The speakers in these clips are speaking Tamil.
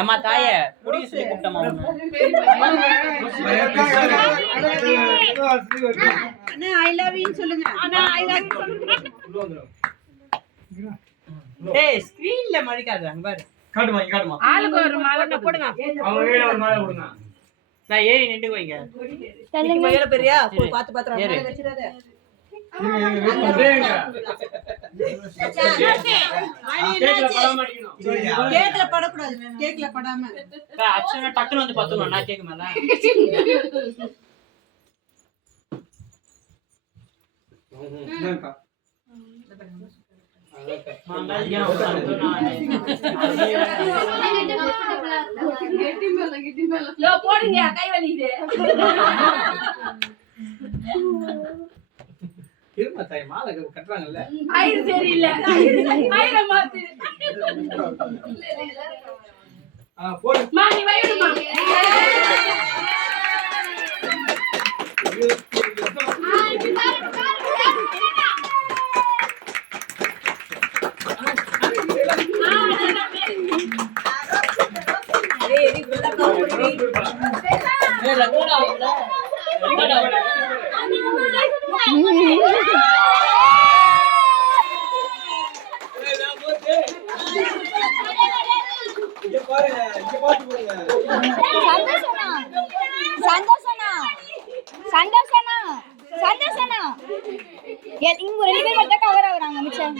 ஏமா தாய குடிக்க சொல்லி கூப்பிட்டமா ஐ லவ் யூ சொல்லுங்க. டேய் ஸ்கிரீன்ல மடிக்காத அங்க பாரு. காட்டுமா ஆளுக்கு ஒரு மாலை போடுங்க. அவங்க வேற ஒரு மாலை போடுங்க. நான் ஏறி நின்னு போய்ங்க. தள்ளுங்க. மேல பெரியா பாத்து பாத்து மாலை வெச்சிராத. கேக்ல படக்கூடாது. கேக்ல படாம அச்சனா டக்குன்னு வந்து பத்துறோம். நான் கேக் மேல போடுங்க கை வலிக்குது. திரும்ப தாய் மாலை கட்டுறாங்கல்ல. ஐயோ சரியில்லை. ஐயோ மாத்து. போடு. மா நீ வைடுமா. சந்தோஷனா இங்க ரெண்டு பேர் மட்டும் கவர் ஆகுறாங்க மிச்சம்.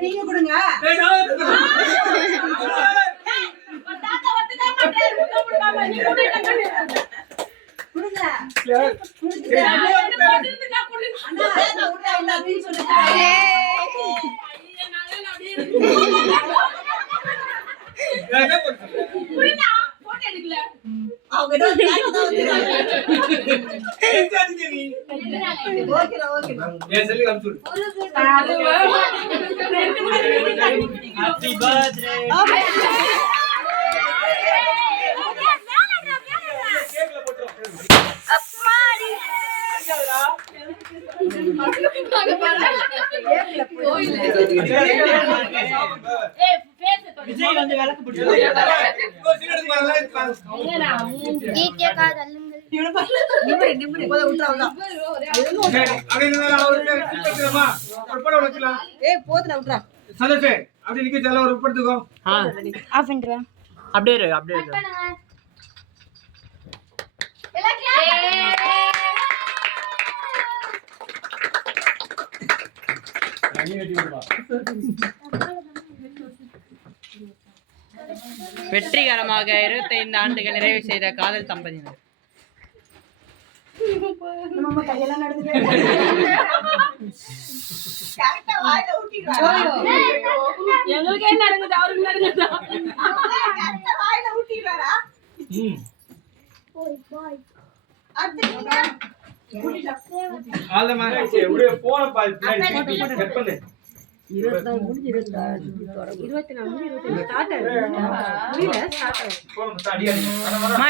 நீங்க கொடுங்க. விஜய் வந்து விளக்கு பிடிச்சு அப்படியே அப்படியே வெற்றிகரமாக 25 ஆண்டுகள் நிறைவு செய்த காதல் தம்பதியினர். எங்களுக்கே நடக்குது அவருக்கு நடக்குதா?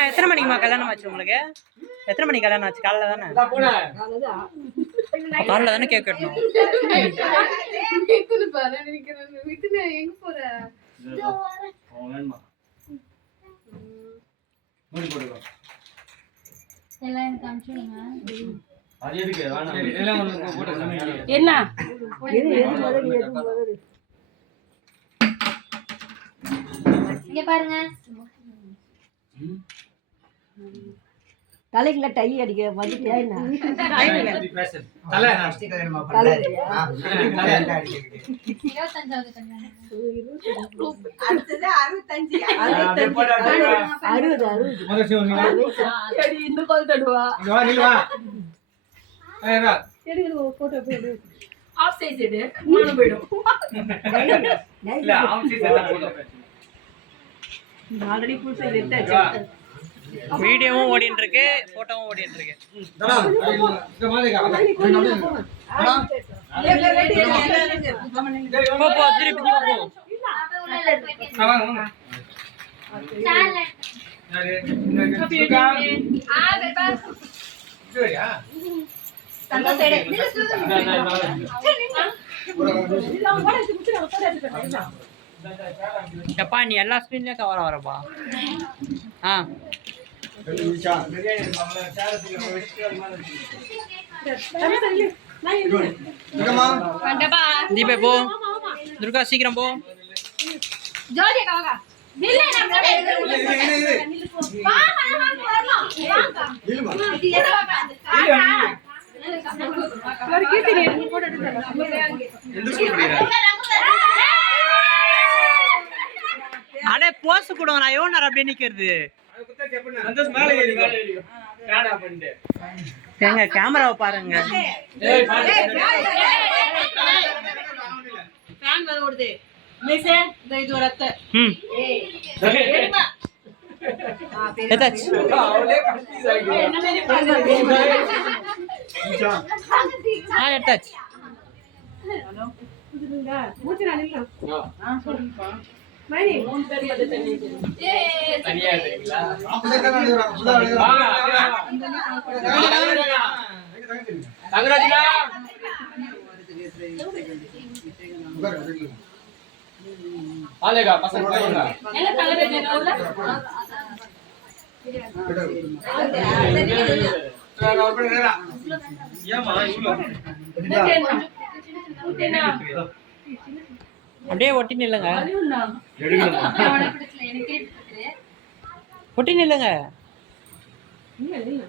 எத்தனை மணிக்குமா கல்யாணம் ஆச்சு உங்களுக்கு? எத்தனை மணிக்கு கல்யாணம் ஆச்சு? காலைல தானே? காலைல தானே கேக் கட்டணும். என்ன இங்க பாருங்க. தலைக்குள்ள டை அடிக்க வந்துட்டியா என்ன? தலை ஆஃப் சைஸ் எடு மானம் போயிடும். இல்ல ஆஃப் சைஸ் தான் போட்டோ. ஆல்ரெடி ஃபுல் சைஸ் எடுத்தாச்சு. வீடியோவும் ஓடிட்டு இருக்கு, போட்டோவும் ஓடிட்டு இருக்கு. இந்த மாதிரி போ போ திருப்பி போ. வாங்க. யாரு? சுகா. சரியா? எப்பா நீ எல்லா ஸ்க்ரீன்லயும் கவர் ஆகிறப்பா. ஆ பிரியாணி மாமல சேரத்துல வெச்சு அது மாதிரி. வந்தப்பா தீபே போ. துர்கா சீக்கிரம் போ. ஜோதி காவா நில்ல நான் வா வரலாம் வாங்க இது என்ன பாப்பா ஒரு கீர்த்தி நீ போட்டோ எடுத்து எந்த ஸ்கூல் படிக்கிறா? அடே போஸ் கொடுங்க, நான் எவ்வளோ நேரம் அப்படியே நிக்கிறது. அது குத்தா செப்பன சந்தோஷ் மேலே ஏறிக்கோ. காடா பண்ணிட்டு. ஏங்க கேமராவை பாருங்க. ஏய் பாரு. ஃபேன் வேற ஓடுது. மிஸ்ஸே இந்த இது ஒரு அத்தை. ம் எதாச்சு அவளே கன்ஃபியூஸ் ஆயிடுவா. என்ன மாதிரி பாருங்க. ஆ எடுத்தாச்சு. ஹலோ புதுங்க மூச்சு நான் நில்ல. சொல்லுப்பா மணி 3 பேர் மட்டும் தண்ணி தனியா இருக்கீங்களா? வாங்க. தங்கராஜா. ஆலேகா பசங்க போங்க. என்ன கலர் என்ன ஏமா இவ்ளோ? அப்படியே ஒட்டி நில்லுங்க. எடுக்கணும். ஒட்டி நில்லுங்க. இல்ல இல்ல